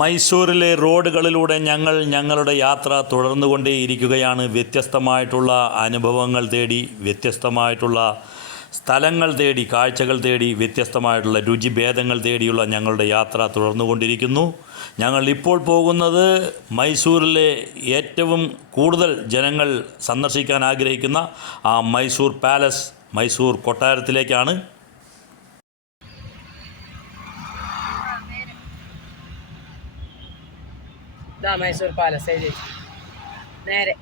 മൈസൂരിലെ റോഡുകളിലൂടെ ഞങ്ങൾ ഞങ്ങളുടെ യാത്ര തുടർന്നുകൊണ്ടേയിരിക്കുകയാണ്. വ്യത്യസ്തമായിട്ടുള്ള അനുഭവങ്ങൾ തേടി വ്യത്യസ്തമായിട്ടുള്ള സ്ഥലങ്ങൾ തേടി കാഴ്ചകൾ തേടി വ്യത്യസ്തമായിട്ടുള്ള രുചിഭേദങ്ങൾ തേടിയുള്ള ഞങ്ങളുടെ യാത്ര തുടർന്നുകൊണ്ടിരിക്കുന്നു. ഞങ്ങൾ ഇപ്പോൾ പോകുന്നത് മൈസൂരിലെ ഏറ്റവും കൂടുതൽ ജനങ്ങൾ സന്ദർശിക്കാൻ ആഗ്രഹിക്കുന്ന ആ മൈസൂർ പാലസ് മൈസൂർ കൊട്ടാരത്തിലേക്കാണ്. ഇതാ മൈസൂർ പാലസ് എഴുതി നേരെ.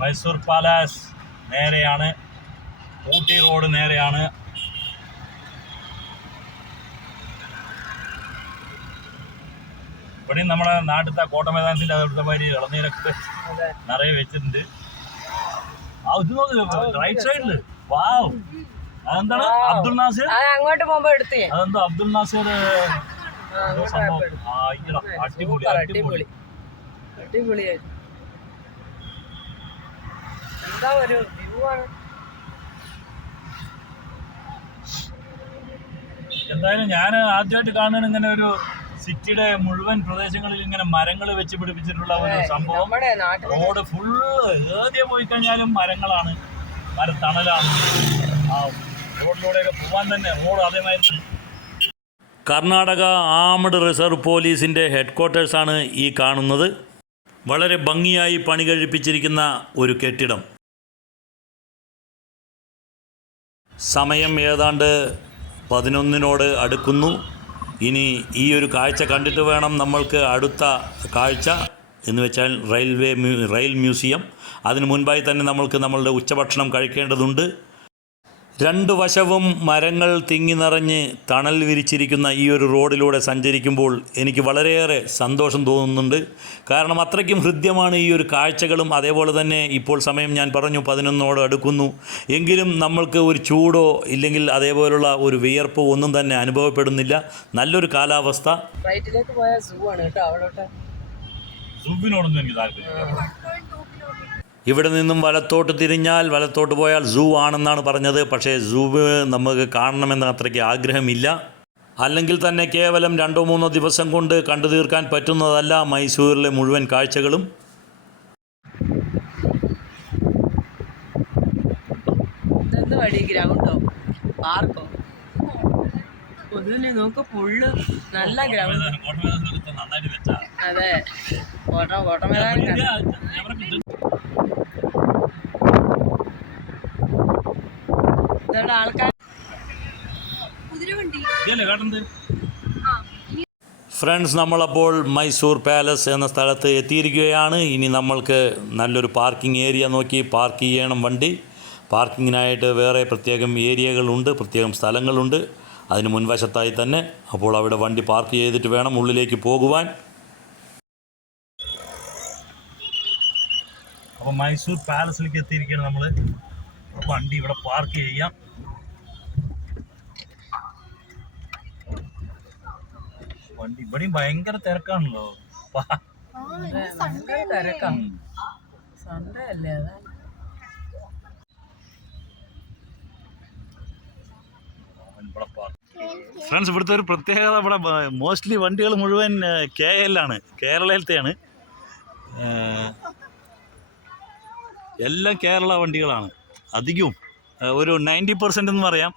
മൈസൂർ പാലസ് നേരെയാണ്. ഊട്ടി റോഡ് നേരെയാണ്. ഇവിടെയും നമ്മുടെ നാട്ടിലത്തെ കോട്ടമൈതാനത്തിന്റെ അവിടുത്തെ മാതിരി ഇളനീരൊക്കെ നിറയെ വെച്ചിട്ടുണ്ട്. ആ ഇത് റൈറ്റ് സൈഡിൽ വാവ് അതെന്താണ്? അബ്ദുൾ നാസിർ? അങ്ങോട്ട് പോകുമ്പോ എടുത്തേ അതെന്താ അബ്ദുൽ നാസിർ അടിപൊളി അടിപൊളി. എന്താ ഒരു വ്യൂ ആണ്? എന്തായാലും ഞാൻ ആദ്യമായിട്ട് കാണുന്ന ഇങ്ങനെ ഒരു സിറ്റിയുടെ മുഴുവൻ പ്രദേശങ്ങളിൽ ഇങ്ങനെ മരങ്ങൾ വെച്ച് പിടിപ്പിച്ചിട്ടുള്ള ഒരു സംഭവം. റോഡ് ഫുള്ള് ഏതിയ പോയി കഴിഞ്ഞാലും മരങ്ങളാണ്. മരത്തണലാണ്. ആ റോഡിലൂടെയൊക്കെ പോവാൻ തന്നെ റോഡ് അതേമാതിരി കർണാടക ആംഡ് റിസർവ് പോലീസിന്റെ ഹെഡ് ക്വാർട്ടേഴ്സാണ് ഈ കാണുന്നത്. വളരെ ഭംഗിയായി പണി കഴിപ്പിച്ചിരിക്കുന്ന ഒരു കെട്ടിടം. സമയം ഏതാണ്ട് പതിനൊന്നിനോട് അടുക്കുന്നു. ഇനി ഈ ഒരു കാഴ്ച കണ്ടിട്ട് വേണം നമ്മൾക്ക് അടുത്ത കാഴ്ച എന്ന് വെച്ചാൽ റെയിൽവേ റെയിൽ മ്യൂസിയം. അതിനു മുൻപായി തന്നെ നമ്മൾക്ക് നമ്മളുടെ ഉച്ചഭക്ഷണം കഴിക്കേണ്ടതുണ്ട്. രണ്ട് വശവും മരങ്ങൾ തിങ്ങി നിറഞ്ഞ് തണൽ വിരിച്ചിരിക്കുന്ന ഈ ഒരു റോഡിലൂടെ സഞ്ചരിക്കുമ്പോൾ എനിക്ക് വളരെയേറെ സന്തോഷം തോന്നുന്നുണ്ട്. കാരണം അത്രയ്ക്കും ഹൃദ്യമാണ് ഈ ഒരു കാഴ്ചകളും. അതേപോലെ തന്നെ ഇപ്പോൾ സമയം ഞാൻ പറഞ്ഞു പതിനൊന്നോട് അടുക്കുന്നു. എങ്കിലും നമ്മൾക്ക് ഒരു ചൂടോ ഇല്ലെങ്കിൽ അതേപോലുള്ള ഒരു വിയർപ്പോ ഒന്നും തന്നെ അനുഭവപ്പെടുന്നില്ല. നല്ലൊരു കാലാവസ്ഥ. റൈറ്റിലേക്ക് പോയ സൂ ആണ് കേട്ടോ അവിടോട്ട്. സൂവിനോടൊന്നും എനിക്ക് താല്പര്യം ഇവിടെ നിന്നും വലത്തോട്ട് തിരിഞ്ഞാൽ വലത്തോട്ട് പോയാൽ സൂ ആണെന്നാണ് പറഞ്ഞത്. പക്ഷേ സൂ നമുക്ക് കാണണമെന്ന് അത്രയ്ക്ക് ആഗ്രഹമില്ല. അല്ലെങ്കിൽ തന്നെ കേവലം രണ്ടോ മൂന്നോ ദിവസം കൊണ്ട് കണ്ടു തീർക്കാൻ പറ്റുന്നതല്ല മൈസൂരിലെ മുഴുവൻ കാഴ്ചകളും. ഗ്രൗണ്ടോ? പാർക്കോ? ഒന്നിന് നോക്ക് ഫുള്ള് നല്ല ഗ്രൗണ്ട്. അതെ. കോട്ടം ആൾക്കാർ ഫ്രണ്ട്സ് നമ്മളപ്പോൾ മൈസൂർ പാലസ് എന്ന സ്ഥലത്ത് എത്തിയിരിക്കുകയാണ്. ഇനി നമ്മൾക്ക് നല്ലൊരു പാർക്കിംഗ് ഏരിയ നോക്കി പാർക്ക് ചെയ്യണം വണ്ടി. പാർക്കിങ്ങിനായിട്ട് വേറെ പ്രത്യേകം ഏരിയകളുണ്ട് പ്രത്യേകം സ്ഥലങ്ങളുണ്ട്. അതിന് മുൻവശത്തായി തന്നെ അപ്പോൾ അവിടെ വണ്ടി പാർക്ക് ചെയ്തിട്ട് വേണം ഉള്ളിലേക്ക് പോകുവാൻ. അപ്പോൾ മൈസൂർ പാലസിലേക്ക് എത്തിയിരിക്കുകയാണ് നമ്മൾ വണ്ടി ഇവിടെ പാർക്ക് ചെയ്യാം. വണ്ടി. ഇവിടെയും ഭയങ്കര തിരക്കാണല്ലോ. പാ- ഭയങ്കര തിരക്കാം സൺഡേ അല്ലേ? അതാ. ഫ്രണ്ട്സ് ഇവിടുത്തെ ഒരു പ്രത്യേകത ഇവിടെ മോസ്റ്റ്ലി വണ്ടികൾ മുഴുവൻ കെ എല്ലാണ് കേരളത്തെയാണ് എല്ലാം കേരള വണ്ടികളാണ്. അധികവും. ഒരു നയന്റി പെർസെന്റ് എന്ന് പറയാം.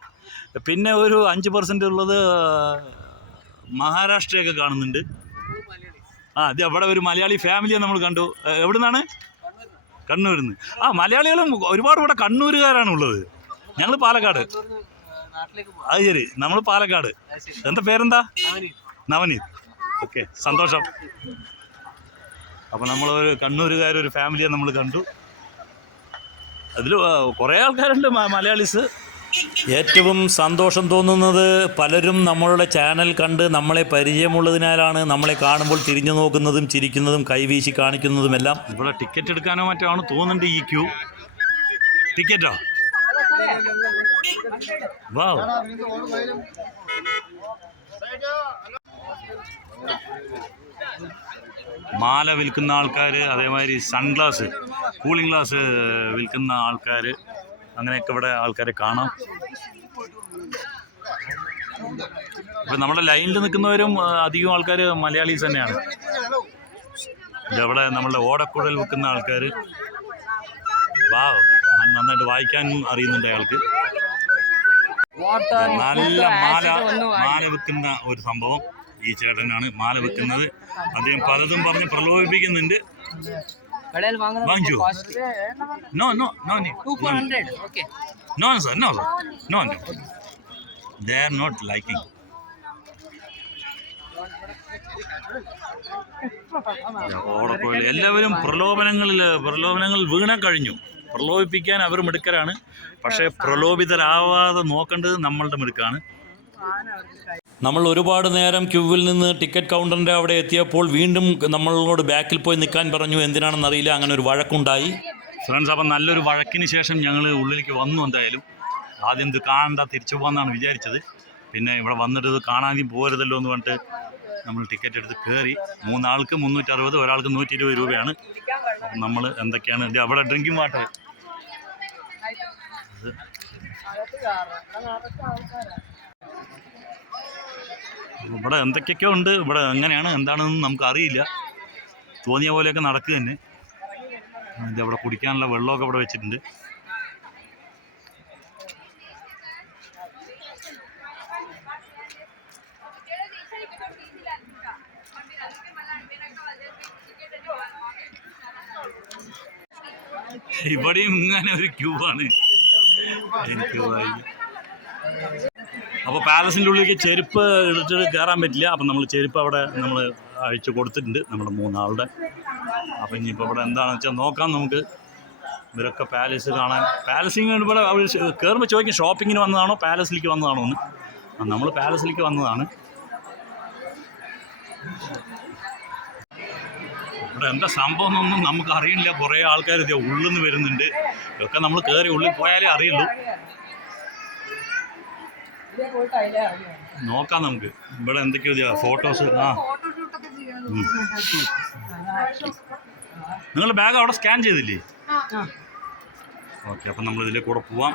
പിന്നെ ഒരു അഞ്ച് പെർസെന്റ് ഉള്ളത് മഹാരാഷ്ട്രയൊക്കെ കാണുന്നുണ്ട്. ആ അത് അവിടെ ഒരു മലയാളി ഫാമിലിയെ നമ്മൾ കണ്ടു. എവിടുന്നാണ്? കണ്ണൂരിൽ നിന്ന് ആ മലയാളികളും ഒരുപാട് ഇവിടെ കണ്ണൂരുകാരാണ് ഉള്ളത്. ഞങ്ങൾ പാലക്കാട്. അത് ശരി നമ്മൾ പാലക്കാട്. എന്താ പേരെന്താ? നവനീത്. ഓക്കെ സന്തോഷം. അപ്പോൾ നമ്മളൊരു കണ്ണൂരുകാരൊരു ഫാമിലിയെ നമ്മൾ കണ്ടു. അതിൽ കുറേ ആൾക്കാരുണ്ട് മലയാളീസ്. ഏറ്റവും സന്തോഷം തോന്നുന്നത് പലരും നമ്മളുടെ ചാനൽ കണ്ട് നമ്മളെ പരിചയമുള്ളതിനാലാണ് നമ്മളെ കാണുമ്പോൾ തിരിഞ്ഞു നോക്കുന്നതും ചിരിക്കുന്നതും കൈവീശി കാണിക്കുന്നതും എല്ലാം ഇവിടെ ടിക്കറ്റ് എടുക്കാനോ മറ്റോ ആണ് തോന്നുന്നുണ്ട് ഈ ക്യൂ. ടിക്കറ്റോ? മാല വിൽക്കുന്ന ആൾക്കാർ അതേമാതിരി സൺഗ്ലാസ് കൂളിംഗ് ഗ്ലാസ് വിൽക്കുന്ന ആൾക്കാർ അങ്ങനെയൊക്കെ ഇവിടെ ആൾക്കാരെ കാണാം. ഇപ്പൊ നമ്മുടെ ലൈനിൽ നിൽക്കുന്നവരും അധികം ആൾക്കാർ മലയാളീസ് തന്നെയാണ്. ഇതവിടെ നമ്മളുടെ ഓടക്കുഴൽ വിൽക്കുന്ന ആൾക്കാർ വാ നന്നായിട്ട് വായിക്കാനും അറിയുന്നുണ്ട് അയാൾക്ക്. നല്ല മാല മാല വെക്കുന്ന ഒരു സംഭവം ഈ ചേട്ടനാണ് മാല വെക്കുന്നത് അദ്ദേഹം പലതും പറഞ്ഞ് പ്രലോഭിപ്പിക്കുന്നുണ്ട്. വാങ്ങിച്ചു no no no hundred okay no sir no sir no no they are not liking ഓടക്കോയിൽ എല്ലാവരും പ്രലോഭനങ്ങളിൽ പ്രലോഭനങ്ങൾ വീണ കഴിഞ്ഞു. പ്രലോഭിപ്പിക്കാൻ അവർ മിടുക്കരാണ്. പക്ഷേ പ്രലോഭിതരാവാതെ നോക്കേണ്ടത് നമ്മളുടെ മിടുക്കാണ്. നമ്മൾ ഒരുപാട് നേരം ക്യൂവിൽ നിന്ന് ടിക്കറ്റ് കൗണ്ടറിന്റെ അവിടെ എത്തിയപ്പോൾ വീണ്ടും നമ്മളോട് ബാക്കിൽ പോയി നിൽക്കാൻ പറഞ്ഞു എന്തിനാണെന്ന് അറിയില്ല അങ്ങനെ ഒരു വഴക്കുണ്ടായി. ഫ്രണ്ട്സ് അപ്പം നല്ലൊരു വഴക്കിന് ശേഷം ഞങ്ങൾ ഉള്ളിലേക്ക് വന്നു എന്തായാലും. ആദ്യം ഇത് കാണണ്ട തിരിച്ചു പോകാമെന്നാണ് വിചാരിച്ചത്. പിന്നെ ഇവിടെ വന്നിട്ട് ഇത് കാണാനും പോരുതല്ലോ എന്ന് പറഞ്ഞിട്ട് നമ്മൾ ടിക്കറ്റ് എടുത്ത് കയറി. മൂന്നാൾക്ക് മുന്നൂറ്ററുപത് ഒരാൾക്ക് നൂറ്റി ഇരുപത് രൂപയാണ്. അപ്പം നമ്മൾ എന്തൊക്കെയാണ് ഇത് അവിടെ ഡ്രിങ്കിങ് വാട്ടർ. ഇവിടെ എന്തൊക്കെയൊക്കെ ഉണ്ട് ഇവിടെ എങ്ങനെയാണ് എന്താണെന്ന് നമുക്ക് അറിയില്ല തോന്നിയ പോലെയൊക്കെ നടക്കുക തന്നെ. ഇതവിടെ കുടിക്കാനുള്ള വെള്ളമൊക്കെ ഇവിടെ വെച്ചിട്ടുണ്ട്. ഇവിടെയും ഇങ്ങനെ ഒരു ക്യൂ ആണ്. എനിക്ക് വയ്യ. അപ്പോൾ പാലസിന്റെ ഉള്ളിലേക്ക് ചെരുപ്പ് ഇട്ടിട്ട് കയറാൻ പറ്റില്ല. അപ്പം നമ്മൾ ചെരുപ്പ് അവിടെ നമ്മൾ അഴിച്ചു കൊടുത്തിട്ടുണ്ട് നമ്മുടെ മൂന്നാളുടെ. അപ്പം ഇനിയിപ്പോൾ ഇവിടെ എന്താണെന്ന് വെച്ചാൽ നോക്കാം നമുക്ക്. ഇവരൊക്കെ പാലസ് കാണാൻ പാലസിങ് ഇവിടെ അവർ കയറുമ്പോൾ ചോദിക്കും ഷോപ്പിങ്ങിന് വന്നതാണോ പാലസിലേക്ക് വന്നതാണോ എന്ന്. നമ്മൾ പാലസിലേക്ക് വന്നതാണ്. ഇവിടെ എന്താ സംഭവം എന്നൊന്നും നമുക്ക് അറിയില്ല. കുറേ ആൾക്കാർ ഉള്ളിൽ നിന്ന് വരുന്നുണ്ട്. ഇതൊക്കെ നമ്മൾ കയറി ഉള്ളിൽ പോയാലേ അറിയുള്ളൂ. നോക്കാം നമുക്ക്. ഇവിടെ എന്തൊക്കെയോ ഫോട്ടോസ് ആ. നിങ്ങൾ ബാഗ് അവിടെ സ്കാൻ ചെയ്തില്ലേ? ഓക്കെ അപ്പം നമ്മൾ ഇതിലെ കൂടെ പോവാം.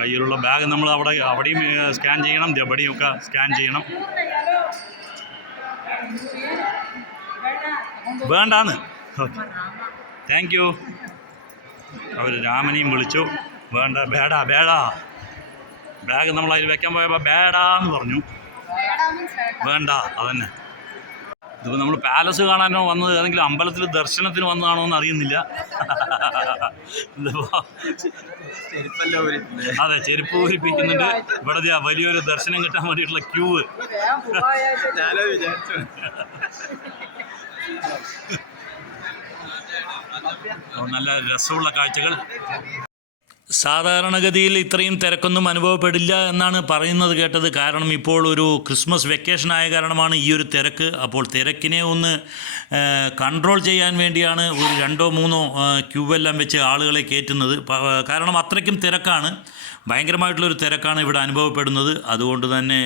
കയ്യിലുള്ള ബാഗ് നമ്മൾ അവിടെ അവിടെയും സ്കാൻ ചെയ്യണം. എവിടെയും ഒക്കെ സ്കാൻ ചെയ്യണം. വേണ്ടാന്ന്. ഓക്കെ താങ്ക് യു അവർ രാമനെയും വിളിച്ചു. വേണ്ട ബേഡ ബേഡ ബാഗ് നമ്മൾ അതിൽ വെക്കാൻ പോയപ്പോൾ ബേഡാന്ന് പറഞ്ഞു. വേണ്ട അതന്നെ. ഇതിപ്പോൾ നമ്മൾ പാലസ് കാണാനോ വന്നത് ഏതെങ്കിലും അമ്പലത്തിൽ ദർശനത്തിന് വന്നതാണോ എന്ന് അറിയുന്നില്ല. ഇതിപ്പോൾ അതെ ചെരുപ്പ് പൂരിപ്പിക്കുന്നുണ്ട് ഇവിടെ വലിയൊരു ദർശനം കിട്ടാൻ വേണ്ടിയിട്ടുള്ള ക്യൂവ് നല്ല രസമുള്ള കാഴ്ചകൾ. സാധാരണഗതിയിൽ ഇത്രയും തിരക്കൊന്നും അനുഭവപ്പെടില്ല എന്നാണ് പറയുന്നത് കേട്ടത്. കാരണം ഇപ്പോൾ ഒരു ക്രിസ്മസ് വെക്കേഷൻ ആയ കാരണമാണ് ഈ ഒരു തിരക്ക്. അപ്പോൾ തിരക്കിനെ ഒന്ന് കൺട്രോൾ ചെയ്യാൻ വേണ്ടിയാണ് ഒരു രണ്ടോ മൂന്നോ ക്യൂവെല്ലാം വെച്ച് ആളുകളെ കയറ്റുന്നത്. കാരണം അത്രയ്ക്കും തിരക്കാണ്. ഭയങ്കരമായിട്ടുള്ളൊരു തിരക്കാണ് ഇവിടെ അനുഭവപ്പെടുന്നത്. അതുകൊണ്ട് തന്നെ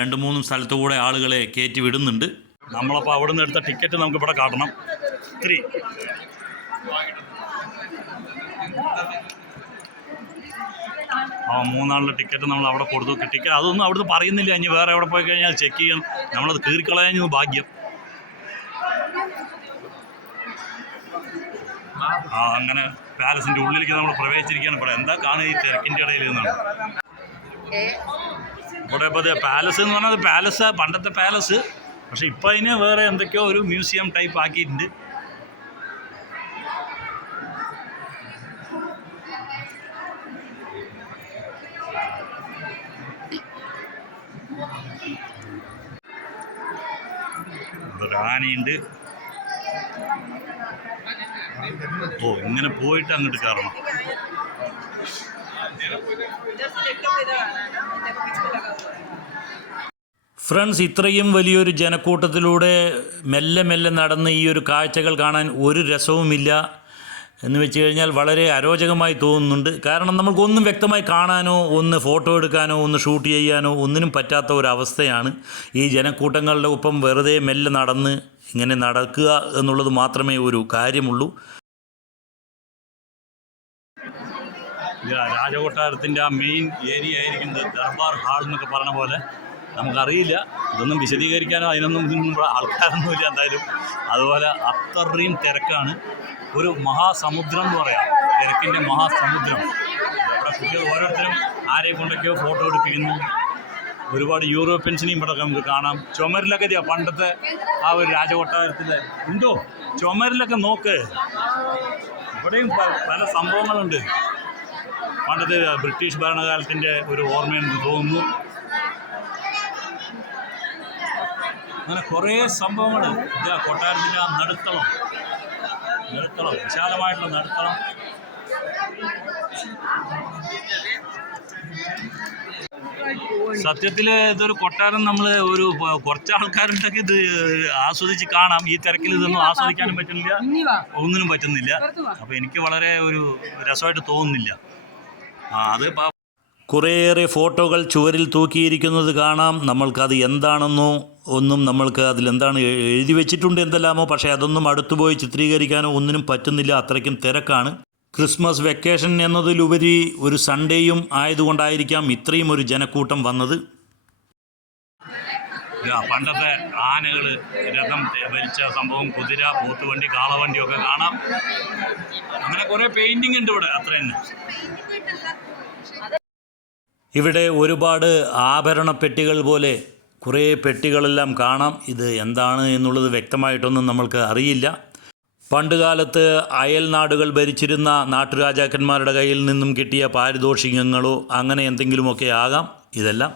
രണ്ട് മൂന്നും സ്ഥലത്തു കൂടെ ആളുകളെ കയറ്റി വിടുന്നുണ്ട്. നമ്മളപ്പോൾ അവിടെ നിന്ന് എടുത്ത ടിക്കറ്റ് നമുക്കിവിടെ കാട്ടണം. ത്രീ മൂന്നാളിലെ ടിക്കറ്റ് നമ്മൾ അവിടെ കൊടുത്തു. ടിക്കറ്റ് അതൊന്നും അവിടുന്ന് പറയുന്നില്ല. ഇനി വേറെ എവിടെ പോയി കഴിഞ്ഞാൽ ചെക്ക് ചെയ്യണം. നമ്മളത് കീറിക്കളയാഞ്ഞത് ഭാഗ്യം. ആ അങ്ങനെ പാലസിന്റെ ഉള്ളിലേക്ക് നമ്മൾ പ്രവേശിച്ചിരിക്കുകയാണ്. ഇവിടെ എന്താ കാണുക ഈ തിരക്കിന്റെ ഇടയിൽ നിന്നാണ്. ഇവിടെ ഇപ്പോൾ പാലസ് എന്ന് പറഞ്ഞാൽ പാലസ് പണ്ടത്തെ പാലസ് പക്ഷെ ഇപ്പം അതിന് വേറെ എന്തൊക്കെയോ ഒരു മ്യൂസിയം ടൈപ്പ് ആക്കിയിട്ടുണ്ട് ഇവിടെ ഒരു ആനയുണ്ട് ഓ ഇങ്ങനെ പോയിട്ട് അങ്ങോട്ട് കയറണം. ഫ്രണ്ട്സ് ഇത്രയും വലിയൊരു ജനക്കൂട്ടത്തിലൂടെ മെല്ലെ മെല്ലെ നടന്ന് ഈ ഒരു കാഴ്ചകൾ കാണാൻ ഒരു രസവുമില്ല. എന്ന് വെച്ച് കഴിഞ്ഞാൽ വളരെ അരോചകമായി തോന്നുന്നുണ്ട്. കാരണം നമുക്കൊന്നും വ്യക്തമായി കാണാനോ ഒന്ന് ഫോട്ടോ എടുക്കാനോ ഒന്ന് ഷൂട്ട് ചെയ്യാനോ ഒന്നിനും പറ്റാത്ത ഒരവസ്ഥയാണ് ഈ ജനക്കൂട്ടങ്ങളുടെ ഒപ്പം വെറുതെ മെല്ലെ നടന്ന് ഇങ്ങനെ നടക്കുക എന്നുള്ളത് മാത്രമേ ഒരു കാര്യമുള്ളൂ. രാജകൊട്ടാരത്തിന്റെ ആ മെയിൻ ഏരിയ ആയിരിക്കും ദർബാർ ഹാൾ എന്നൊക്കെ പറഞ്ഞ പോലെ. നമുക്കറിയില്ല. ഇതൊന്നും വിശദീകരിക്കാനോ അതിനൊന്നും ആൾക്കാരൊന്നുമില്ല എന്തായാലും. അതുപോലെ അത്രയും തിരക്കാണ്. ഒരു മഹാസമുദ്രം എന്ന് പറയാം. തിരക്കിന്റെ മഹാസമുദ്രം. ഇവിടെ കുട്ടികൾ ഓരോരുത്തരും ആരെ കൊണ്ടൊക്കെയോ ഫോട്ടോ എടുപ്പിക്കുന്നു. ഒരുപാട് യൂറോപ്യൻസിനെയും ഇവിടെ നമുക്ക് കാണാം. ചുമരിലൊക്കെ പണ്ടത്തെ ആ ഒരു രാജകൊട്ടാരത്തിലെ ഉണ്ടോ? ചുമരിലൊക്കെ നോക്ക്. ഇവിടെയും പല സംഭവങ്ങളുണ്ട്. പണ്ടത്തെ ബ്രിട്ടീഷ് ഭരണകാലത്തിന്റെ ഒരു ഓർമ്മയെന്ന് തോന്നുന്നു. അങ്ങനെ കുറേ സംഭവങ്ങൾ കൊട്ടാരത്തിന്റെ ആ നടുത്തളം. നടുത്തളം വിശാലമായിട്ടുള്ള നിർത്തണം. സത്യത്തിൽ ഇതൊരു കൊട്ടാരം നമ്മൾ ഒരു കുറച്ച് ആൾക്കാരുണ്ടെങ്കിൽ ഇത് ആസ്വദിച്ച് കാണാം. ഈ തിരക്കിൽ ഇതൊന്നും ആസ്വദിക്കാനും പറ്റുന്നില്ല. ഒന്നിനും പറ്റുന്നില്ല. അപ്പൊ അപ്പോൾ എനിക്ക് വളരെ ഒരു രസമായിട്ട് തോന്നുന്നില്ല. അത് കുറേയേറെ ഫോട്ടോകൾ ചുവരിൽ തൂക്കിയിരിക്കുന്നത് കാണാം. നമ്മൾക്കത് എന്താണെന്നോ ഒന്നും നമ്മൾക്ക് അതിലെന്താണ് എഴുതി വെച്ചിട്ടുണ്ട് എന്തെല്ലാമോ പക്ഷേ അതൊന്നും അടുത്തുപോയി ചിത്രീകരിക്കാനോ ഒന്നിനും പറ്റുന്നില്ല. അത്രയ്ക്കും തിരക്കാണ്. ക്രിസ്മസ് വെക്കേഷൻ എന്നതിലുപരി ഒരു സൺഡേയും ആയതുകൊണ്ടായിരിക്കാം ഇത്രയും ഒരു ജനക്കൂട്ടം വന്നത്. പണ്ടത്തെ ആനകൾ രഥം വലിച്ച സംഭവം കുതിര പോത്തുവണ്ടി കാളവണ്ടി ഒക്കെ കാണാം. അങ്ങനെ കുറേ പെയിന്റിംഗ് ഉണ്ട് ഇവിടെ അത്ര തന്നെ. ഇവിടെ ഒരുപാട് ആഭരണ പെട്ടികൾ പോലെ കുറേ പെട്ടികളെല്ലാം കാണാം. ഇത് എന്താണ് എന്നുള്ളത് വ്യക്തമായിട്ടൊന്നും നമ്മൾക്ക് അറിയില്ല. പണ്ടുകാലത്ത് അയൽനാടുകൾ ഭരിച്ചിരുന്ന നാട്ടുരാജാക്കന്മാരുടെ കയ്യിൽ നിന്നും കിട്ടിയ പാരിതോഷികങ്ങളോ അങ്ങനെ എന്തെങ്കിലുമൊക്കെ ആകാം. ഇതെല്ലാം.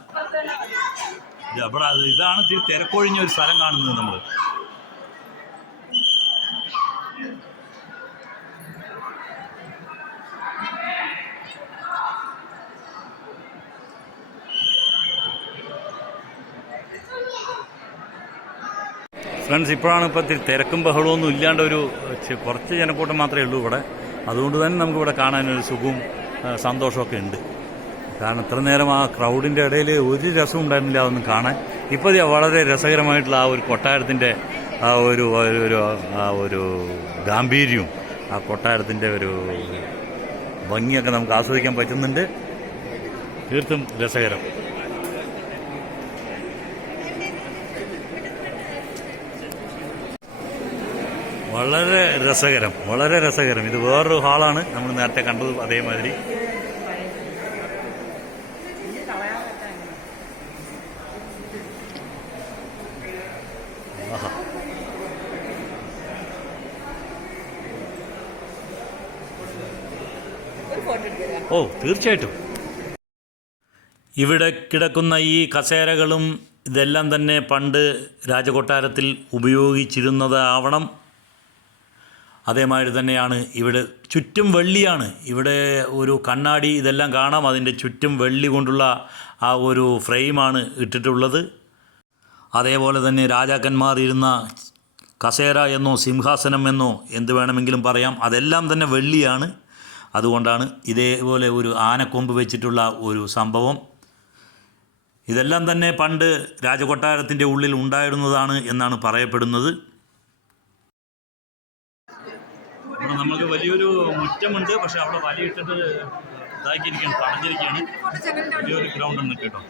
ഇത് ഇതാണ് തിരക്കൊഴിഞ്ഞ ഒരു സ്ഥലം കാണുന്നത് നമ്മൾ ഫ്രണ്ട്സ് ഇപ്പോഴാണ് ഇപ്പോൾ ഇത്തിരി തിരക്കും ബഹളമൊന്നും ഇല്ലാണ്ട് ഒരു കുറച്ച് ജനക്കൂട്ടം മാത്രമേ ഉള്ളൂ ഇവിടെ. അതുകൊണ്ട് തന്നെ നമുക്കിവിടെ കാണാനൊരു സുഖവും സന്തോഷമൊക്കെ ഉണ്ട്. കാരണം ഇത്ര നേരം ആ ക്രൗഡിന്റെ ഇടയിൽ ഒരു രസവും ഉണ്ടായിരുന്നില്ല അതൊന്നും കാണാൻ. ഇപ്പോൾ വളരെ രസകരമായിട്ടുള്ള ആ ഒരു കൊട്ടാരത്തിന്റെ ആ ഒരു ഒരു ആ ഒരു ഗാംഭീര്യവും ആ കൊട്ടാരത്തിന്റെ ഒരു ഭംഗിയൊക്കെ നമുക്ക് ആസ്വദിക്കാൻ പറ്റുന്നുണ്ട്. തീർത്തും രസകരം. വളരെ രസകരം വളരെ രസകരം. ഇത് വേറൊരു ഹാളാണ്. നമ്മൾ നേരത്തെ കണ്ടത് അതേമാതിരി. ഓ തീർച്ചയായിട്ടും. ഇവിടെ കിടക്കുന്ന ഈ കസേരകളും ഇതെല്ലാം തന്നെ പണ്ട് രാജകൊട്ടാരത്തിൽ ഉപയോഗിച്ചിരുന്നതാവണം. അതേമാതിരി തന്നെയാണ് ഇവിടെ ചുറ്റും വെള്ളിയാണ്. ഇവിടെ ഒരു കണ്ണാടി ഇതെല്ലാം കാണാം. അതിന്റെ ചുറ്റും വെള്ളി കൊണ്ടുള്ള ആ ഒരു ഫ്രെയിമാണ് ഇട്ടിട്ടുള്ളത്. അതേപോലെ തന്നെ രാജാക്കന്മാർ ഇരുന്ന കസേര എന്നോ സിംഹാസനം എന്നോ എന്ത് വേണമെങ്കിലും പറയാം. അതെല്ലാം തന്നെ വെള്ളിയാണ്. അതുകൊണ്ടാണ് ഇതേപോലെ ഒരു ആനക്കൊമ്പ് വെച്ചിട്ടുള്ള ഒരു സംഭവം. ഇതെല്ലാം തന്നെ പണ്ട് രാജകൊട്ടാരത്തിന്റെ ഉള്ളിൽ ഉണ്ടായിരുന്നതാണ് എന്നാണ് പറയപ്പെടുന്നത്. ഇവിടെ നമ്മൾക്ക് വലിയൊരു മുറ്റമുണ്ട് പക്ഷെ അവിടെ വലയിട്ടിട്ട് ഇതാക്കിയിരിക്കുകയാണ് തടഞ്ഞിരിക്കുകയാണ്. വലിയൊരു ഗ്രൗണ്ട് ഉണ്ട് കേട്ടോ.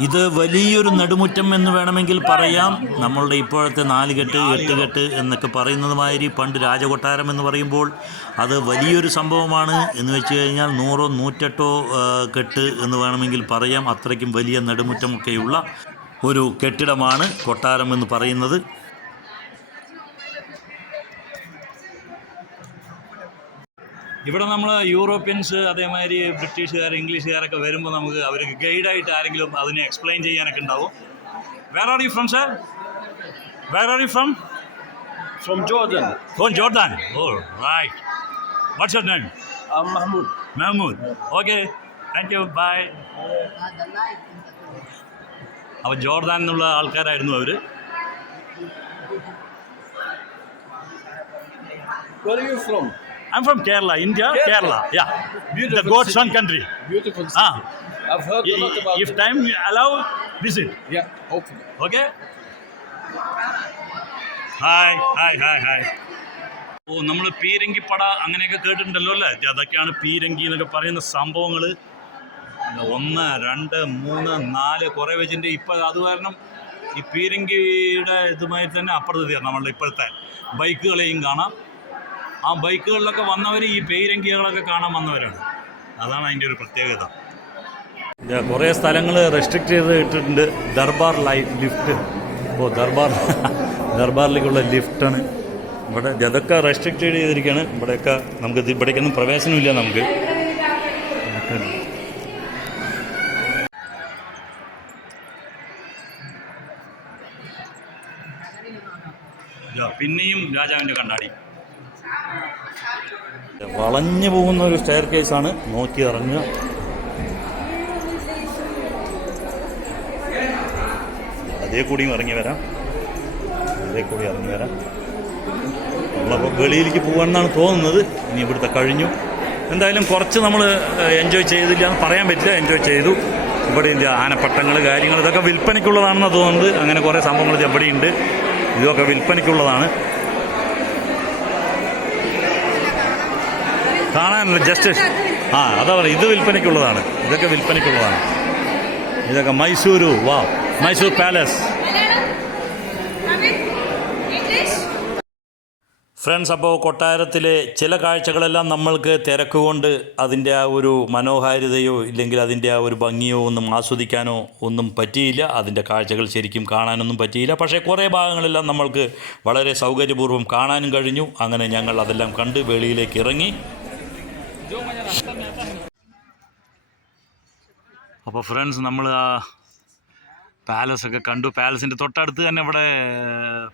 ഇത് വലിയൊരു നടുമുറ്റം എന്ന് വേണമെങ്കിൽ പറയാം. നമ്മളുടെ ഇപ്പോഴത്തെ നാലുകെട്ട് എട്ടുകെട്ട് എട്ട് കെട്ട് എന്നൊക്കെ പറയുന്നത് മാതിരി പണ്ട് രാജകൊട്ടാരം എന്ന് പറയുമ്പോൾ അത് വലിയൊരു സംഭവമാണ് എന്ന് വെച്ച് കഴിഞ്ഞാൽ നൂറോ നൂറ്റെട്ടോ കെട്ട് എന്ന് വേണമെങ്കിൽ പറയാം. അത്രയ്ക്കും വലിയ നടുമുറ്റമൊക്കെയുള്ള ഒരു കെട്ടിടമാണ് കൊട്ടാരം എന്ന് പറയുന്നത്. ഇവിടെ നമ്മൾ യൂറോപ്യൻസ് അതേമാതിരി ബ്രിട്ടീഷുകാർ ഇംഗ്ലീഷുകാരൊക്കെ വരുമ്പോൾ നമുക്ക് അവർക്ക് ഗൈഡായിട്ട് ആരെങ്കിലും അതിനെ എക്സ്പ്ലെയിൻ ചെയ്യാനൊക്കെ ഉണ്ടാവും. Where are you from sir where are you from from Jordan, oh Jordan oh right what's your name. Mehmood okay thank you bye അപ്പോൾ ജോർദാൻ എന്നുള്ള ആൾക്കാരായിരുന്നു അവർ Where are you from? I'm from Kerala, India, Kerala. Kerala. Yeah, Beautiful the God's city. Country Beautiful city. Ah. I've heard a lot about If it. Time allow, visit. Yeah, hopefully. Okay? Hi, hi, hi, hi. ഓ നമ്മൾ പീരങ്കിപ്പട അങ്ങനെയൊക്കെ കേട്ടിട്ടുണ്ടല്ലോ അല്ലേ അതൊക്കെയാണ് പീരങ്കി എന്നൊക്കെ പറയുന്ന സംഭവങ്ങൾ ഒന്ന് രണ്ട് മൂന്ന് നാല് കുറേ വെച്ചിട്ട് ഇപ്പം അത് കാരണം ഈ പീരങ്കിയുടെ ഇതുമായി തന്നെ അപ്പുറത്ത് നമ്മളുടെ ഇപ്പോഴത്തെ ബൈക്കുകളെയും കാണാം. ആ ബൈക്കുകളിലൊക്കെ വന്നവർ ഈ പീരങ്കികളൊക്കെ കാണാൻ വന്നവരാണ്. അതാണ് അതിന്റെ ഒരു പ്രത്യേകത. കുറേ സ്ഥലങ്ങൾ റെസ്ട്രിക്റ്റ് ചെയ്ത് ഇട്ടിട്ടുണ്ട്. Darbar light lift. ഓ ദർബാർ. ദർബാറിലേക്കുള്ള ലിഫ്റ്റാണ് ഇവിടെ ഇതൊക്കെ റെസ്ട്രിക്റ്റ് ചെയ്തിരിക്കുകയാണ്. ഇവിടെയൊക്കെ നമുക്ക് ഇവിടേക്കൊന്നും പ്രവേശനമില്ല നമുക്ക്. പിന്നെയും രാജാവിന്റെ കണ്ണാടി. വളഞ്ഞു പോകുന്ന ഒരു സ്റ്റെയർ ആണ്. നോക്കി ഇറങ്ങുക. അതേ കൂടിയും ഇറങ്ങി വരാം. അതേ കൂടി ഇറങ്ങി വരാം. നമ്മളപ്പോൾ വെളിയിലേക്ക് പോകാമെന്നാണ് തോന്നുന്നത്. ഇനി ഇവിടുത്തെ കഴിഞ്ഞു. എന്തായാലും കുറച്ച് നമ്മൾ എൻജോയ് ചെയ്തില്ല എന്ന് പറയാൻ പറ്റില്ല. എൻജോയ് ചെയ്തു. ഇവിടെ ഇല്ല ആനപ്പട്ടങ്ങൾ കാര്യങ്ങൾ ഇതൊക്കെ വിൽപ്പനയ്ക്കുള്ളതാണെന്ന് തോന്നുന്നത്. അങ്ങനെ കുറേ സംഭവങ്ങൾ ഇവിടെയുണ്ട് ഇതൊക്കെ വിൽപ്പനയ്ക്കുള്ളതാണ്. കാണാനല്ല ജസ്റ്റ് ആ അതാ പറയുക ഇത് വിൽപ്പനയ്ക്കുള്ളതാണ്. ഇതൊക്കെ വിൽപ്പനയ്ക്കുള്ളതാണ്. ഇതൊക്കെ മൈസൂരു വാ മൈസൂർ പാലസ്. ഫ്രണ്ട്സ് അപ്പോൾ കൊട്ടാരത്തിലെ ചില കാഴ്ചകളെല്ലാം നമ്മൾക്ക് തിരക്കുകൊണ്ട് അതിന്റെ ആ ഒരു മനോഹാരിതയോ ഇല്ലെങ്കിൽ അതിന്റെ ആ ഒരു ഭംഗിയോ ഒന്നും ആസ്വദിക്കാനോ ഒന്നും പറ്റിയില്ല. അതിന്റെ കാഴ്ചകൾ ശരിക്കും കാണാനൊന്നും പറ്റിയില്ല. പക്ഷേ കുറേ ഭാഗങ്ങളെല്ലാം നമ്മൾക്ക് വളരെ സൗകര്യപൂർവം കാണാനും കഴിഞ്ഞു. അങ്ങനെ ഞങ്ങൾ അതെല്ലാം കണ്ട് വെളിയിലേക്ക് ഇറങ്ങി. അപ്പോൾ ഫ്രണ്ട്സ് നമ്മൾ ആ പാലസ് ഒക്കെ കണ്ടു. പാലസിന്റെ തൊട്ടടുത്ത് തന്നെ ഇവിടെ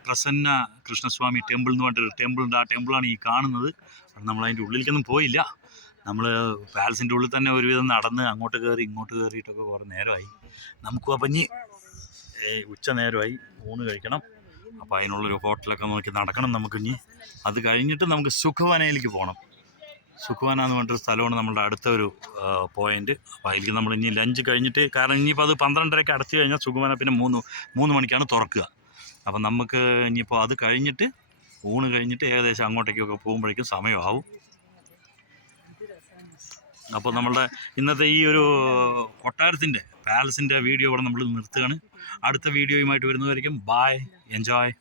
പ്രസന്ന കൃഷ്ണസ്വാമി ടെമ്പിൾ എന്ന് പറഞ്ഞിട്ടൊരു ടെമ്പിളുണ്ട് ആ ടെമ്പിളാണ് ഈ കാണുന്നത്. നമ്മൾ അതിന്റെ ഉള്ളിലേക്കൊന്നും പോയില്ല. നമ്മൾ പാലസിന്റെ ഉള്ളിൽ തന്നെ ഒരുവിധം നടന്ന് അങ്ങോട്ട് കയറി ഇങ്ങോട്ട് കയറിയിട്ടൊക്കെ കുറേ നേരമായി. നമുക്ക് അപ്പം ഇനി ഉച്ച നേരമായി. ഊണ് കഴിക്കണം. അപ്പോൾ അതിനുള്ളൊരു ഹോട്ടലൊക്കെ നോക്കി നടക്കണം നമുക്ക് ഇനി. അത് കഴിഞ്ഞിട്ട് നമുക്ക് സുഖവനയിലേക്ക് പോകണം. സുഖവാന എന്ന് പറഞ്ഞിട്ടൊരു സ്ഥലമാണ് നമ്മുടെ അടുത്ത ഒരു പോയിന്റ് അപ്പോൾ അതിലേക്ക് നമ്മൾ ഇനി ലഞ്ച് കഴിഞ്ഞിട്ട് കാരണം ഇനിയിപ്പോൾ അത് പന്ത്രണ്ടരയ്ക്ക് അടച്ചു കഴിഞ്ഞാൽ സുഖവാന. പിന്നെ മൂന്ന് മൂന്ന് മണിക്കാണ് തുറക്കുക. അപ്പം നമുക്ക് ഇനിയിപ്പോൾ അത് കഴിഞ്ഞിട്ട് ഊണ് കഴിഞ്ഞിട്ട് ഏകദേശം അങ്ങോട്ടേക്കൊക്കെ പോകുമ്പോഴേക്കും സമയമാവും. അപ്പോൾ നമ്മളുടെ ഇന്നത്തെ ഈ ഒരു കൊട്ടാരത്തിന്റെ പാലസിന്റെ വീഡിയോ ഇവിടെ നമ്മൾ നിർത്തുകയാണ്. അടുത്ത വീഡിയോയുമായിട്ട് വരുന്നതായിരിക്കും ബായ് എൻജോയ്